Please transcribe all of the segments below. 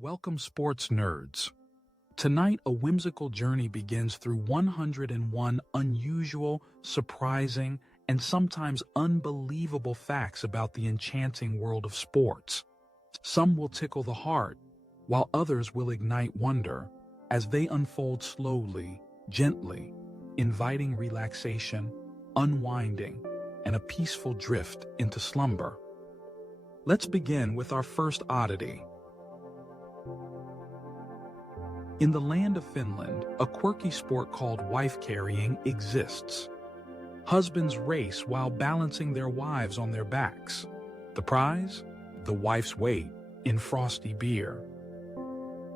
Welcome, sports nerds. Tonight, a whimsical journey begins through 101 unusual, surprising, and sometimes unbelievable facts about the enchanting world of sports. Some will tickle the heart, while others will ignite wonder as they unfold slowly, gently, inviting relaxation, unwinding, and a peaceful drift into slumber. Let's begin with our first oddity. In the land of Finland, a quirky sport called wife-carrying exists. Husbands race while balancing their wives on their backs. The prize? The wife's weight in frosty beer.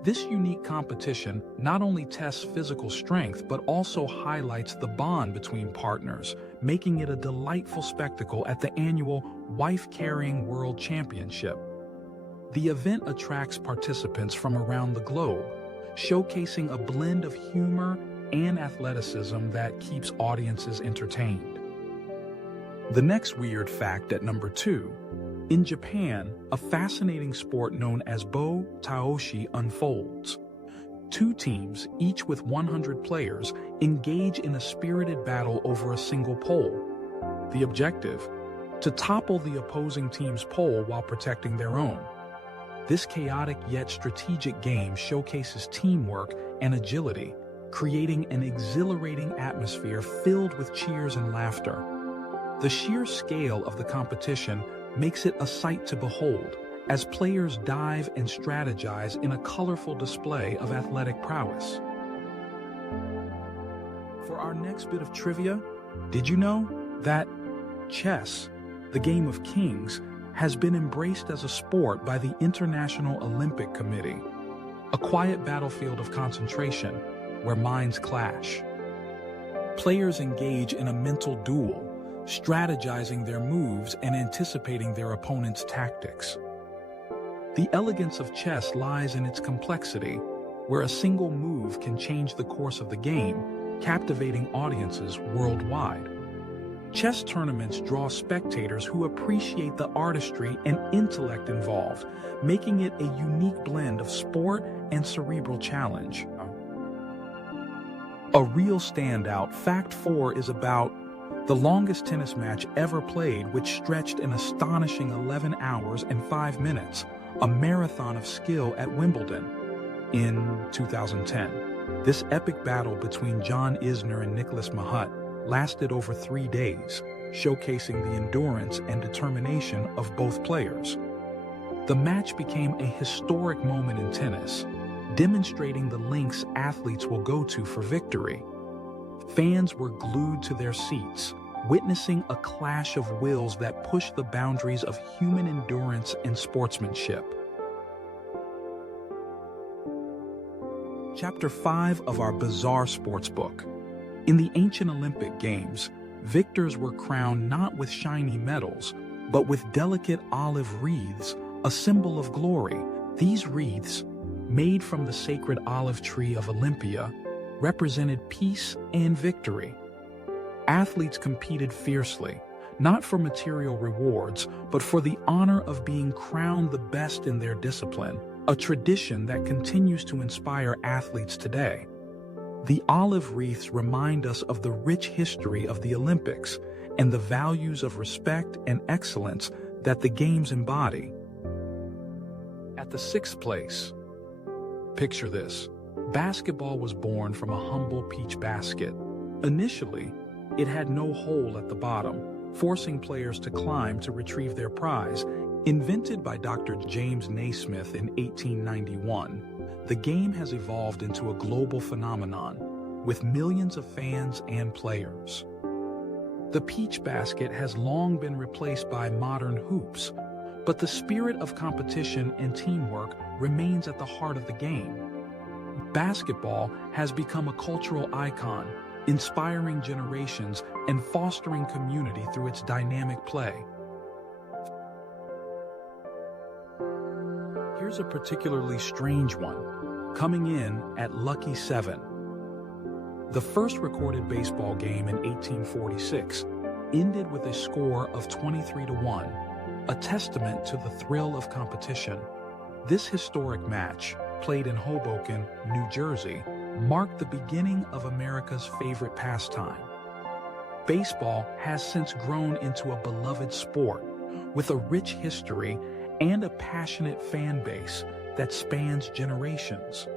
This unique competition not only tests physical strength but also highlights the bond between partners, making it a delightful spectacle at the annual Wife-Carrying World Championship. The event attracts participants from around the globe, showcasing a blend of humor and athleticism that keeps audiences entertained. The next weird fact at number 2. In Japan, a fascinating sport known as bo taoshi unfolds. Two teams, each with 100 players, engage in a spirited battle over a single pole. The objective? To topple the opposing team's pole while protecting their own. This chaotic yet strategic game showcases teamwork and agility, creating an exhilarating atmosphere filled with cheers and laughter. The sheer scale of the competition makes it a sight to behold, as players dive and strategize in a colorful display of athletic prowess. For our next bit of trivia, did you know that chess, the game of kings, has been embraced as a sport by the International Olympic Committee, a quiet battlefield of concentration where minds clash. Players engage in a mental duel, strategizing their moves and anticipating their opponent's tactics. The elegance of chess lies in its complexity, where a single move can change the course of the game, captivating audiences worldwide. Chess tournaments draw spectators who appreciate the artistry and intellect involved, making it a unique blend of sport and cerebral challenge. A real standout, fact 4, is about the longest tennis match ever played, which stretched an astonishing 11 hours and 5 minutes, a marathon of skill at Wimbledon in 2010. This epic battle between John Isner and Nicholas Mahut lasted over 3 days, showcasing the endurance and determination of both players. The match became a historic moment in tennis, demonstrating the lengths athletes will go to for victory. Fans were glued to their seats, witnessing a clash of wills that pushed the boundaries of human endurance and sportsmanship. Chapter 5 of our bizarre sports book. In the ancient Olympic Games, victors were crowned not with shiny medals, but with delicate olive wreaths, a symbol of glory. These wreaths, made from the sacred olive tree of Olympia, represented peace and victory. Athletes competed fiercely, not for material rewards, but for the honor of being crowned the best in their discipline, a tradition that continues to inspire athletes today. The olive wreaths remind us of the rich history of the Olympics and the values of respect and excellence that the Games embody. At the 6th place, picture this. Basketball was born from a humble peach basket. Initially, it had no hole at the bottom, forcing players to climb to retrieve their prize. Invented by Dr. James Naismith in 1891, the game has evolved into a global phenomenon, with millions of fans and players. The peach basket has long been replaced by modern hoops, but the spirit of competition and teamwork remains at the heart of the game. Basketball has become a cultural icon, inspiring generations and fostering community through its dynamic play. Here's a particularly strange one, coming in at lucky 7. The first recorded baseball game in 1846 ended with a score of 23-1, a testament to the thrill of competition. This historic match, played in Hoboken, New Jersey, marked the beginning of America's favorite pastime. Baseball has since grown into a beloved sport with a rich history and a passionate fan base that spans generations.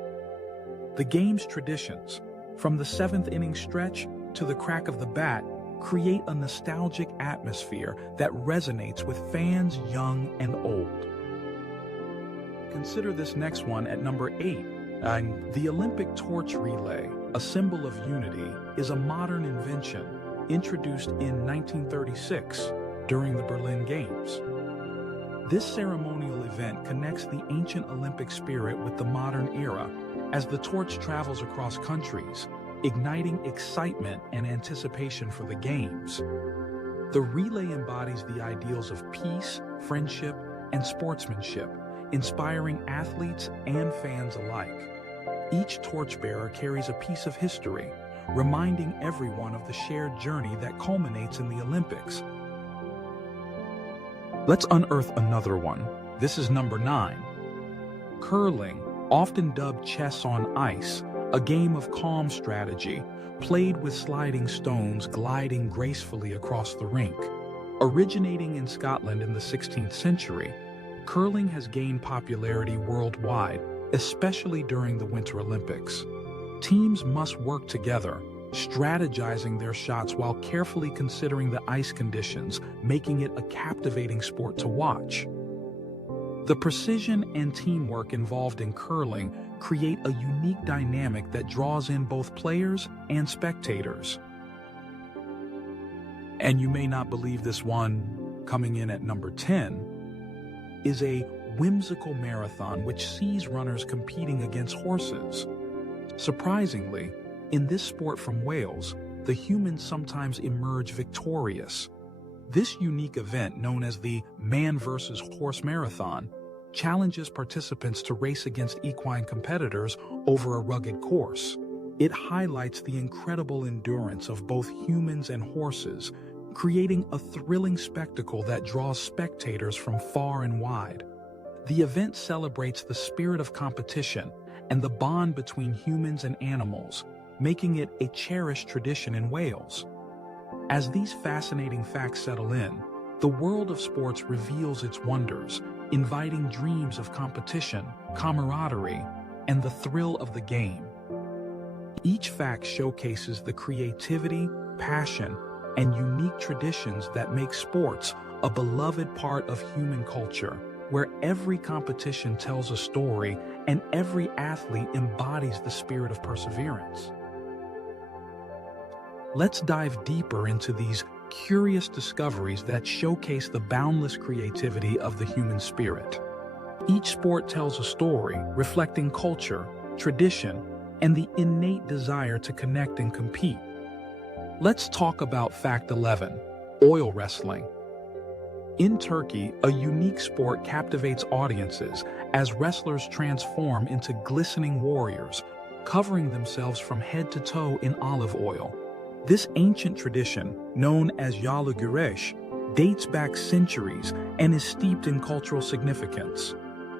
The game's traditions, from the seventh-inning stretch to the crack of the bat, create a nostalgic atmosphere that resonates with fans young and old. Consider this next one at number 8. The Olympic torch relay, a symbol of unity, is a modern invention introduced in 1936 during the Berlin Games. This ceremonial event connects the ancient Olympic spirit with the modern era as the torch travels across countries, igniting excitement and anticipation for the Games. The relay embodies the ideals of peace, friendship, and sportsmanship, inspiring athletes and fans alike. Each torchbearer carries a piece of history, reminding everyone of the shared journey that culminates in the Olympics. Let's unearth another one. This is number 9. Curling, often dubbed chess on ice, a game of calm strategy, played with sliding stones gliding gracefully across the rink. Originating in Scotland in the 16th century, curling has gained popularity worldwide, especially during the Winter Olympics. Teams must work together, strategizing their shots while carefully considering the ice conditions, making it a captivating sport to watch. The precision and teamwork involved in curling create a unique dynamic that draws in both players and spectators. And you may not believe this one, coming in at number 10, is a whimsical marathon which sees runners competing against horses. Surprisingly, in this sport from Wales, the humans sometimes emerge victorious. This unique event, known as the Man versus Horse Marathon, challenges participants to race against equine competitors over a rugged course. It highlights the incredible endurance of both humans and horses, creating a thrilling spectacle that draws spectators from far and wide. The event celebrates the spirit of competition and the bond between humans and animals, making it a cherished tradition in Wales. As these fascinating facts settle in, the world of sports reveals its wonders, inviting dreams of competition, camaraderie, and the thrill of the game. Each fact showcases the creativity, passion, and unique traditions that make sports a beloved part of human culture, where every competition tells a story and every athlete embodies the spirit of perseverance. Let's dive deeper into these curious discoveries that showcase the boundless creativity of the human spirit. Each sport tells a story reflecting culture, tradition, and the innate desire to connect and compete. Let's talk about fact 11, oil wrestling. In Turkey, a unique sport captivates audiences as wrestlers transform into glistening warriors, covering themselves from head to toe in olive oil. This ancient tradition, known as Yağlı Güreş, dates back centuries and is steeped in cultural significance.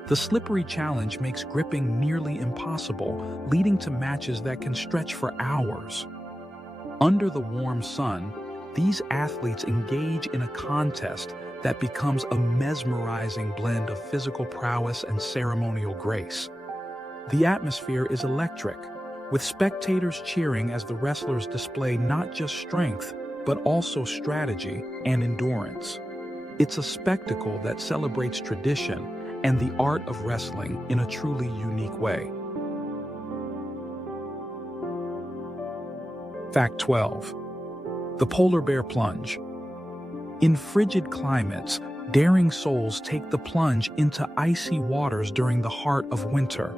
The slippery challenge makes gripping nearly impossible, leading to matches that can stretch for hours. Under the warm sun, these athletes engage in a contest that becomes a mesmerizing blend of physical prowess and ceremonial grace. The atmosphere is electric, with spectators cheering as the wrestlers display not just strength, but also strategy and endurance. It's a spectacle that celebrates tradition and the art of wrestling in a truly unique way. Fact 12. The polar bear plunge. In frigid climates, daring souls take the plunge into icy waters during the heart of winter.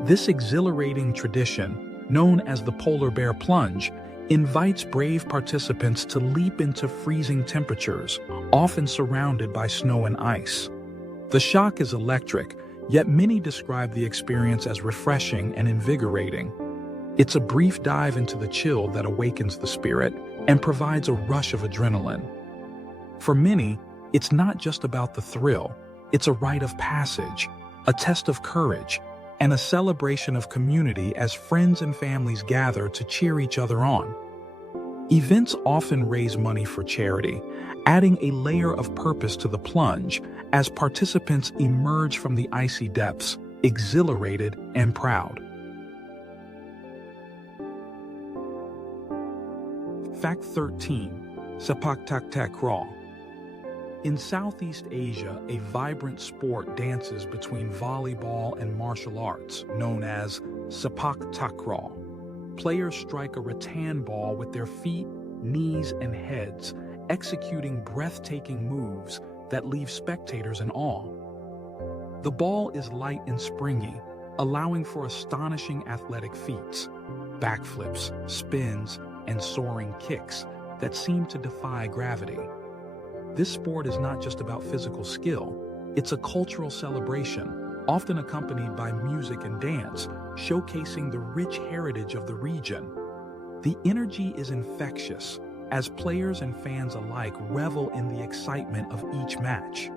This exhilarating tradition, known as the polar bear plunge, invites brave participants to leap into freezing temperatures, often surrounded by snow and ice. The shock is electric, yet many describe the experience as refreshing and invigorating. It's a brief dive into the chill that awakens the spirit and provides a rush of adrenaline. For many, it's not just about the thrill, it's a rite of passage, a test of courage, and a celebration of community as friends and families gather to cheer each other on. Events often raise money for charity, adding a layer of purpose to the plunge as participants emerge from the icy depths, exhilarated and proud. Fact 13. Sepak takraw. In Southeast Asia, a vibrant sport dances between volleyball and martial arts, known as sepak takraw. Players strike a rattan ball with their feet, knees, and heads, executing breathtaking moves that leave spectators in awe. The ball is light and springy, allowing for astonishing athletic feats, backflips, spins, and soaring kicks that seem to defy gravity. This sport is not just about physical skill, it's a cultural celebration, often accompanied by music and dance, showcasing the rich heritage of the region. The energy is infectious, as players and fans alike revel in the excitement of each match.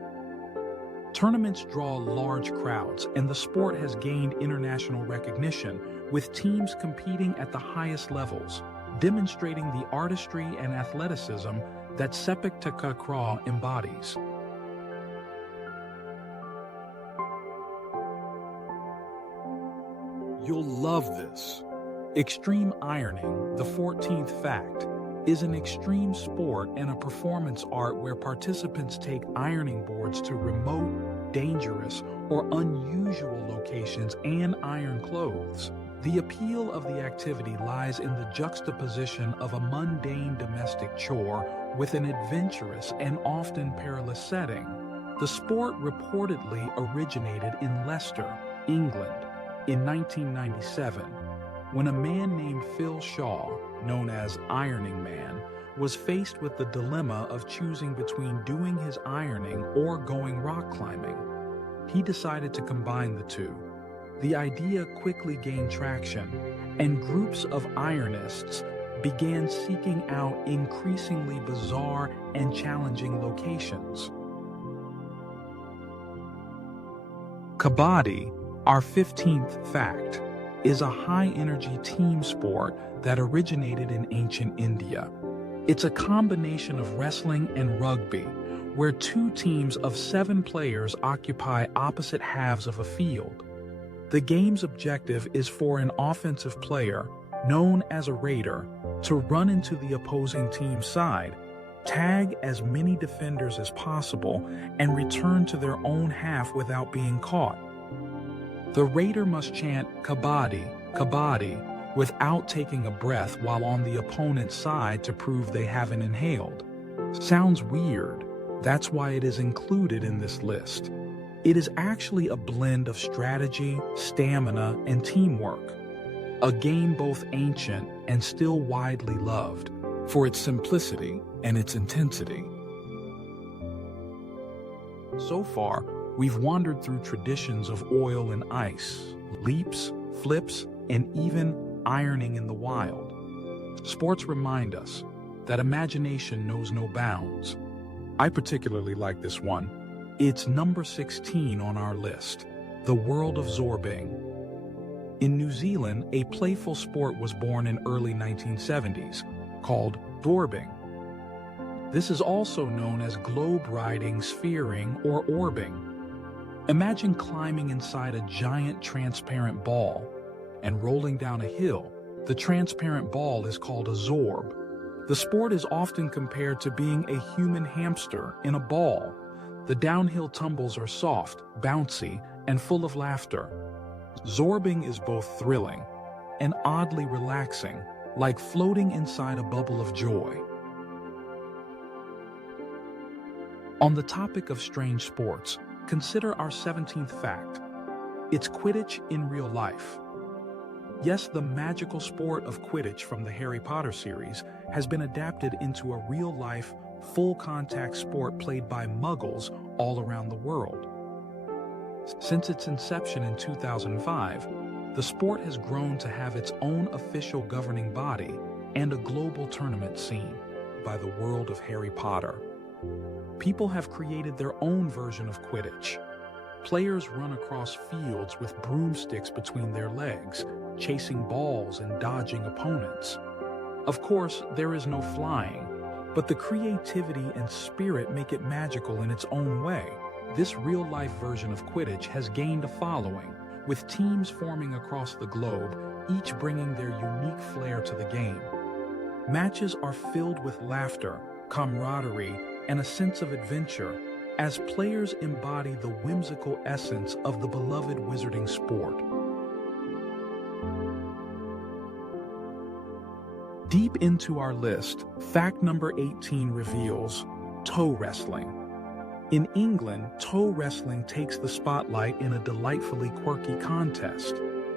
Tournaments draw large crowds, and the sport has gained international recognition, with teams competing at the highest levels, demonstrating the artistry and athleticism that sepak takraw embodies. You'll love this. Extreme ironing, the 14th fact, is an extreme sport and a performance art where participants take ironing boards to remote, dangerous, or unusual locations and iron clothes. The appeal of the activity lies in the juxtaposition of a mundane domestic chore with an adventurous and often perilous setting. The sport reportedly originated in Leicester, England, in 1997, when a man named Phil Shaw, known as Ironing Man, was faced with the dilemma of choosing between doing his ironing or going rock climbing. He decided to combine the two. The idea quickly gained traction, and groups of ironists began seeking out increasingly bizarre and challenging locations. Kabaddi, our 15th fact, is a high-energy team sport that originated in ancient India. It's a combination of wrestling and rugby, where two teams of 7 players occupy opposite halves of a field. The game's objective is for an offensive player, known as a raider, to run into the opposing team's side, tag as many defenders as possible, and return to their own half without being caught. The raider must chant "Kabaddi, Kabaddi" without taking a breath while on the opponent's side to prove they haven't inhaled. Sounds weird. That's why it is included in this list. It is actually a blend of strategy, stamina, and teamwork. A game both ancient and still widely loved for its simplicity and its intensity. So far, we've wandered through traditions of oil and ice, leaps, flips, and even ironing in the wild. Sports remind us that imagination knows no bounds. I particularly like this one. It's number 16 on our list, the world of zorbing. In New Zealand, a playful sport was born in early 1970s, called zorbing. This is also known as globe riding, sphering, or orbing. Imagine climbing inside a giant transparent ball and rolling down a hill. The transparent ball is called a zorb. The sport is often compared to being a human hamster in a ball. The downhill tumbles are soft, bouncy, and full of laughter. Zorbing is both thrilling and oddly relaxing, like floating inside a bubble of joy. On the topic of strange sports, consider our 17th fact. It's Quidditch in real life. Yes, the magical sport of Quidditch from the Harry Potter series has been adapted into a real-life, full-contact sport played by Muggles all around the world. Since its inception in 2005, the sport has grown to have its own official governing body and a global tournament scene by the world of Harry Potter. People have created their own version of Quidditch, Players run across fields with broomsticks between their legs, chasing balls and dodging opponents. Of course, there is no flying, but the creativity and spirit make it magical in its own way. This real-life version of Quidditch has gained a following, with teams forming across the globe, each bringing their unique flair to the game. Matches are filled with laughter, camaraderie, and a sense of adventure, as players embody the whimsical essence of the beloved wizarding sport. Deep into our list, fact number 18 reveals toe wrestling. In England, toe wrestling takes the spotlight in a delightfully quirky contest.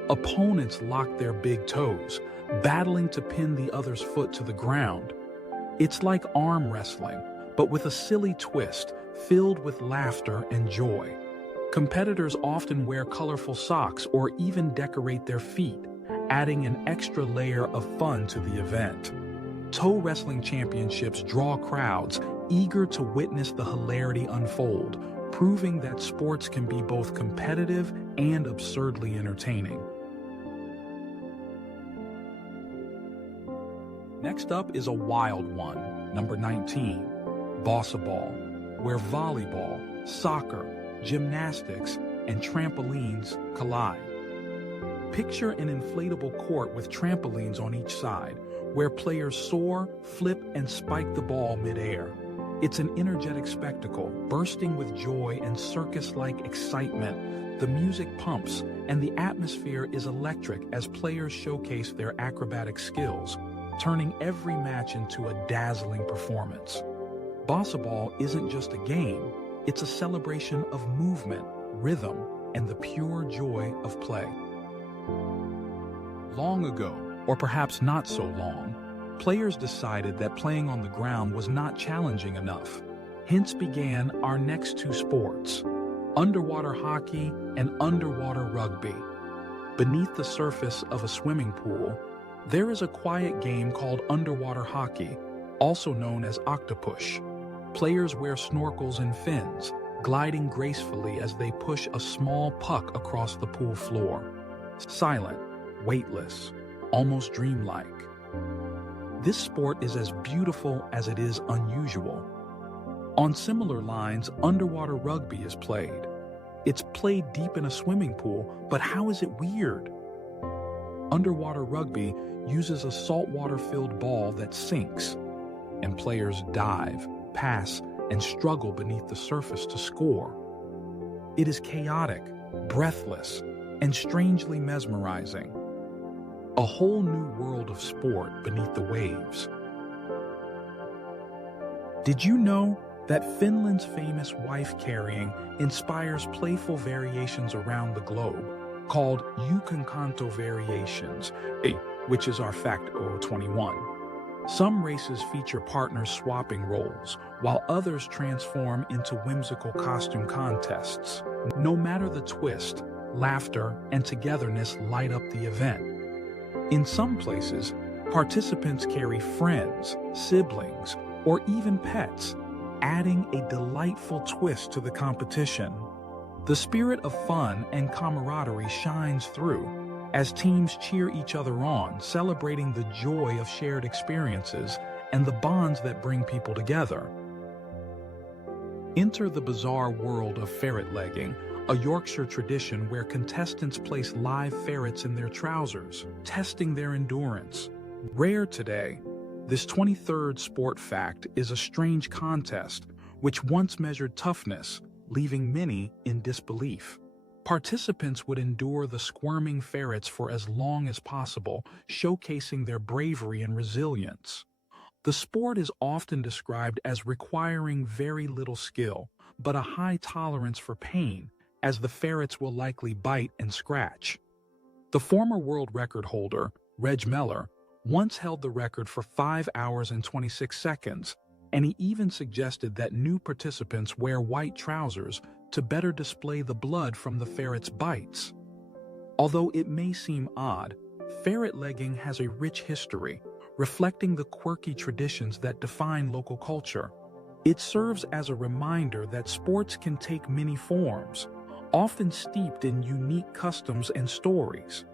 Opponents lock their big toes, battling to pin the other's foot to the ground. It's like arm wrestling, but with a silly twist, filled with laughter and joy. Competitors often wear colorful socks or even decorate their feet, adding an extra layer of fun to the event. Toe wrestling championships draw crowds eager to witness the hilarity unfold, proving that sports can be both competitive and absurdly entertaining. Next up is a wild one, number 19, bocce-ball, where volleyball, soccer, gymnastics, and trampolines collide. Picture an inflatable court with trampolines on each side, where players soar, flip, and spike the ball mid-air. It's an energetic spectacle, bursting with joy and circus-like excitement. The music pumps, and the atmosphere is electric as players showcase their acrobatic skills, turning every match into a dazzling performance. Bocce-ball isn't just a game, it's a celebration of movement, rhythm, and the pure joy of play. Long ago, or perhaps not so long, players decided that playing on the ground was not challenging enough. Hence began our next two sports, underwater hockey and underwater rugby. Beneath the surface of a swimming pool, there is a quiet game called underwater hockey, also known as octopush. Players wear snorkels and fins, gliding gracefully as they push a small puck across the pool floor. Silent, weightless, almost dreamlike. This sport is as beautiful as it is unusual. On similar lines, underwater rugby is played. It's played deep in a swimming pool, but how is it weird? Underwater rugby uses a saltwater-filled ball that sinks, and players dive, pass, and struggle beneath the surface to score. It is chaotic, breathless, and strangely mesmerizing. A whole new world of sport beneath the waves. Did you know that Finland's famous wife-carrying inspires playful variations around the globe, called Yukonkanto variations, which is our fact 021. Some races feature partners swapping roles, while others transform into whimsical costume contests. No matter the twist, laughter and togetherness light up the event. In some places, participants carry friends, siblings, or even pets, adding a delightful twist to the competition. The spirit of fun and camaraderie shines through as teams cheer each other on, celebrating the joy of shared experiences and the bonds that bring people together. Enter the bizarre world of ferret legging, a Yorkshire tradition where contestants place live ferrets in their trousers, testing their endurance. Rare today, this 23rd sport fact is a strange contest which once measured toughness, leaving many in disbelief. Participants would endure the squirming ferrets for as long as possible, showcasing their bravery and resilience. The sport is often described as requiring very little skill, but a high tolerance for pain, as the ferrets will likely bite and scratch. The former world record holder, Reg Meller, once held the record for 5 hours and 26 seconds, and he even suggested that new participants wear white trousers to better display the blood from the ferret's bites. Although it may seem odd, ferret legging has a rich history, reflecting the quirky traditions that define local culture. It serves as a reminder that sports can take many forms, often steeped in unique customs and stories.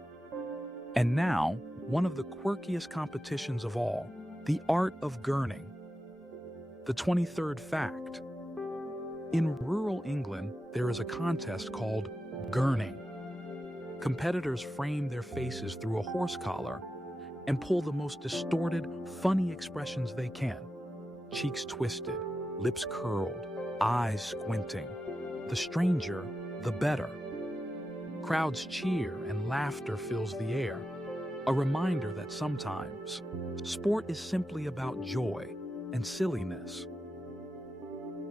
And now, one of the quirkiest competitions of all, the art of gurning. The 23rd fact. In rural England, there is a contest called gurning. Competitors frame their faces through a horse collar and pull the most distorted, funny expressions they can. Cheeks twisted, lips curled, eyes squinting. The stranger, the better. Crowds cheer and laughter fills the air, a reminder that sometimes sport is simply about joy and silliness.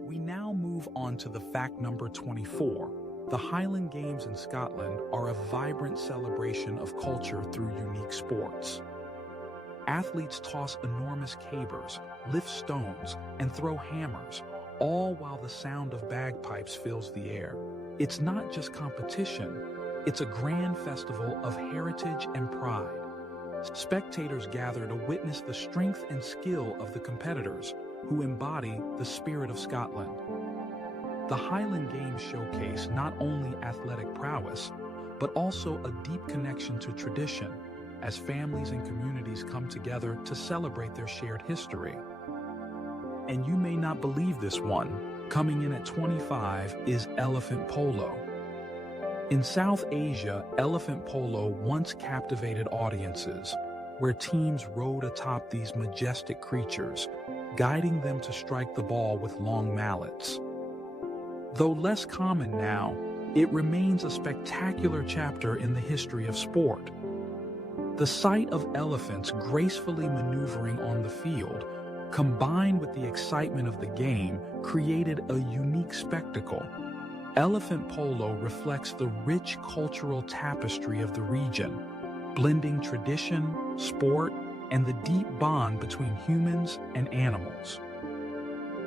We now move on to the fact number 24. The Highland Games in Scotland are a vibrant celebration of culture through unique sports. Athletes toss enormous cabers, lift stones, and throw hammers, all while the sound of bagpipes fills the air. It's not just competition, it's a grand festival of heritage and pride. Spectators gather to witness the strength and skill of the competitors, who embody the spirit of Scotland. The Highland Games showcase not only athletic prowess, but also a deep connection to tradition, as families and communities come together to celebrate their shared history. And you may not believe this one, coming in at 25 is elephant polo. In South Asia, elephant polo once captivated audiences, where teams rode atop these majestic creatures, guiding them to strike the ball with long mallets. Though less common now, it remains a spectacular chapter in the history of sport. The sight of elephants gracefully maneuvering on the field, combined with the excitement of the game, created a unique spectacle. Elephant polo reflects the rich cultural tapestry of the region, blending tradition, sport, and the deep bond between humans and animals.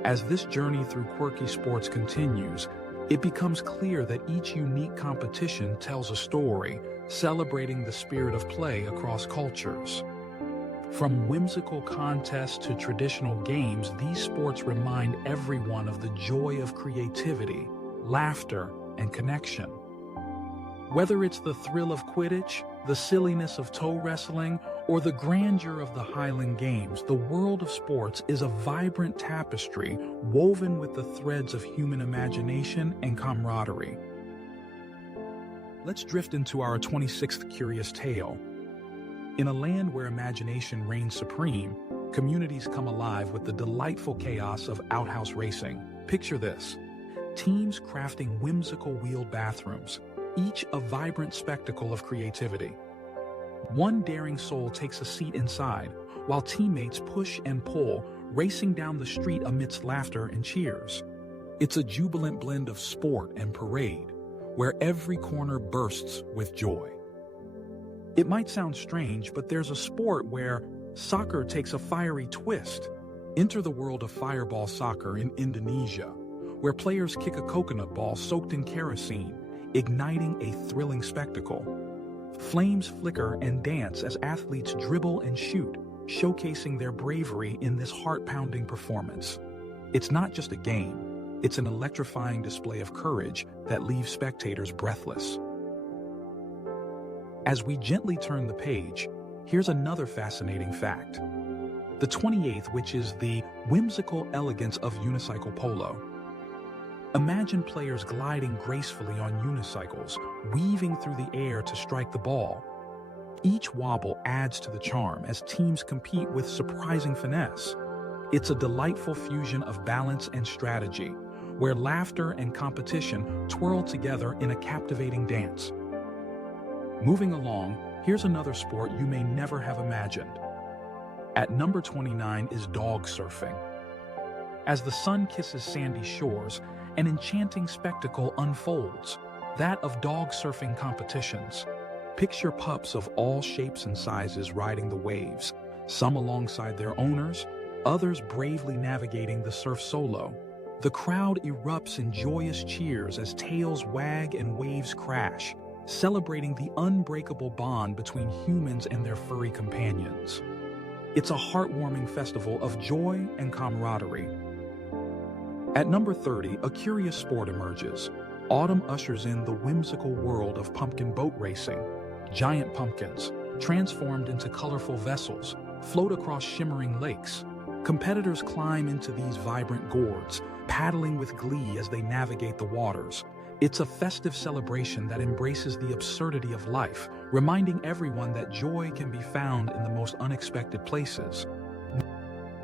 As this journey through quirky sports continues, it becomes clear that each unique competition tells a story, celebrating the spirit of play across cultures. From whimsical contests to traditional games, these sports remind everyone of the joy of creativity, laughter, and connection. Whether it's the thrill of Quidditch, the silliness of toe wrestling, or the grandeur of the Highland Games, the world of sports is a vibrant tapestry woven with the threads of human imagination and camaraderie. Let's drift into our 26th curious tale. In a land where imagination reigns supreme, communities come alive with the delightful chaos of outhouse racing. Picture this: teams crafting whimsical wheeled bathrooms, each a vibrant spectacle of creativity. One daring soul takes a seat inside, while teammates push and pull, racing down the street amidst laughter and cheers. It's a jubilant blend of sport and parade, where every corner bursts with joy. It might sound strange, but there's a sport where soccer takes a fiery twist. Enter the world of fireball soccer in Indonesia, where players kick a coconut ball soaked in kerosene, igniting a thrilling spectacle. Flames flicker and dance as athletes dribble and shoot, showcasing their bravery in this heart-pounding performance. It's not just a game, it's an electrifying display of courage that leaves spectators breathless. As we gently turn the page, here's another fascinating fact. The 28th, which is the whimsical elegance of unicycle polo. Imagine players gliding gracefully on unicycles, weaving through the air to strike the ball. Each wobble adds to the charm as teams compete with surprising finesse. It's a delightful fusion of balance and strategy, where laughter and competition twirl together in a captivating dance. Moving along, here's another sport you may never have imagined. At number 29 is dog surfing. As the sun kisses sandy shores, an enchanting spectacle unfolds, that of dog surfing competitions. Picture pups of all shapes and sizes riding the waves, some alongside their owners, others bravely navigating the surf solo. The crowd erupts in joyous cheers as tails wag and waves crash, celebrating the unbreakable bond between humans and their furry companions. It's a heartwarming festival of joy and camaraderie. At number 30, a curious sport emerges: Autumn ushers in the whimsical world of pumpkin boat racing. Giant pumpkins, transformed into colorful vessels, float across shimmering lakes. Competitors climb into these vibrant gourds, paddling with glee as they navigate the waters. It's a festive celebration that embraces the absurdity of life, reminding everyone that joy can be found in the most unexpected places.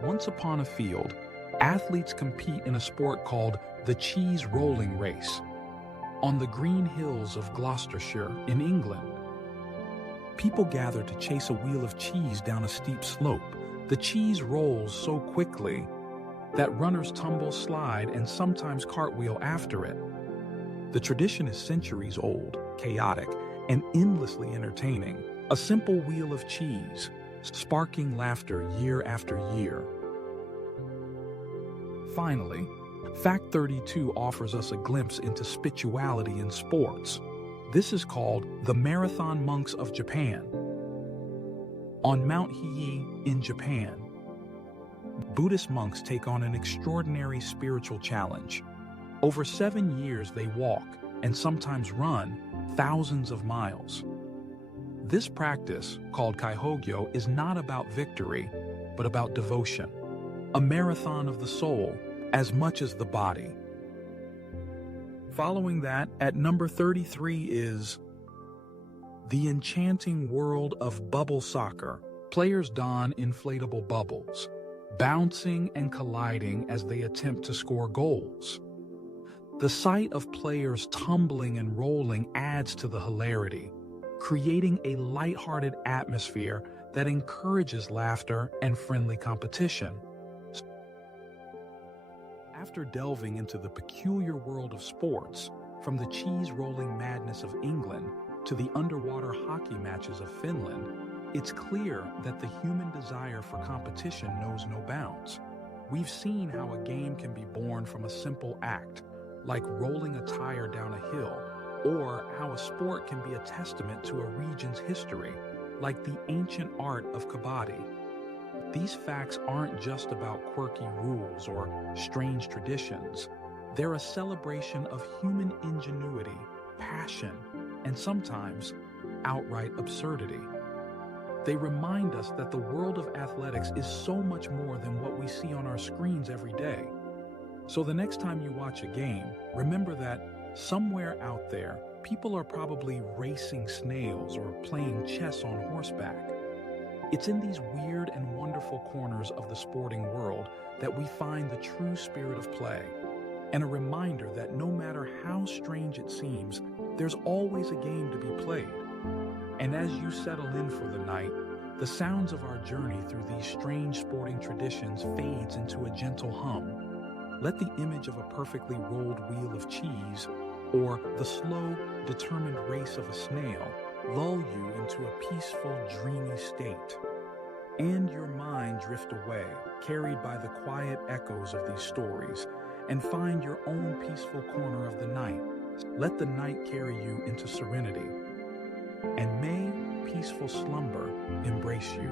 Once upon a field, athletes compete in a sport called the cheese rolling race. On the green hills of Gloucestershire in England, people gather to chase a wheel of cheese down a steep slope. The cheese rolls so quickly that runners tumble, slide, and sometimes cartwheel after it. The tradition is centuries old, chaotic, and endlessly entertaining. A simple wheel of cheese, sparking laughter year after year. Finally, Fact 32 offers us a glimpse into spirituality in sports. This is called the Marathon Monks of Japan. On Mount Hiei in Japan, Buddhist monks take on an extraordinary spiritual challenge. Over 7 years they walk, and sometimes run, thousands of miles. This practice, called Kaihogyo, is not about victory, but about devotion. A marathon of the soul, as much as the body. Following that, at number 33 is the enchanting world of bubble soccer. Players don inflatable bubbles, bouncing and colliding as they attempt to score goals. The sight of players tumbling and rolling adds to the hilarity, creating a lighthearted atmosphere that encourages laughter and friendly competition. After delving into the peculiar world of sports, from the cheese-rolling madness of England to the underwater hockey matches of Finland, it's clear that the human desire for competition knows no bounds. We've seen how a game can be born from a simple act, like rolling a tire down a hill, or how a sport can be a testament to a region's history, like the ancient art of kabaddi. These facts aren't just about quirky rules or strange traditions. They're a celebration of human ingenuity, passion, and sometimes outright absurdity. They remind us that the world of athletics is so much more than what we see on our screens every day. So the next time you watch a game, remember that somewhere out there, people are probably racing snails or playing chess on horseback. It's in these weird and wonderful corners of the sporting world that we find the true spirit of play, and a reminder that no matter how strange it seems, there's always a game to be played. And as you settle in for the night, the sounds of our journey through these strange sporting traditions fades into a gentle hum. Let the image of a perfectly rolled wheel of cheese, or the slow, determined race of a snail, lull you into a peaceful, dreamy state. And your mind drift away, carried by the quiet echoes of these stories, and find your own peaceful corner of the night. Let the night carry you into serenity, and may peaceful slumber embrace you.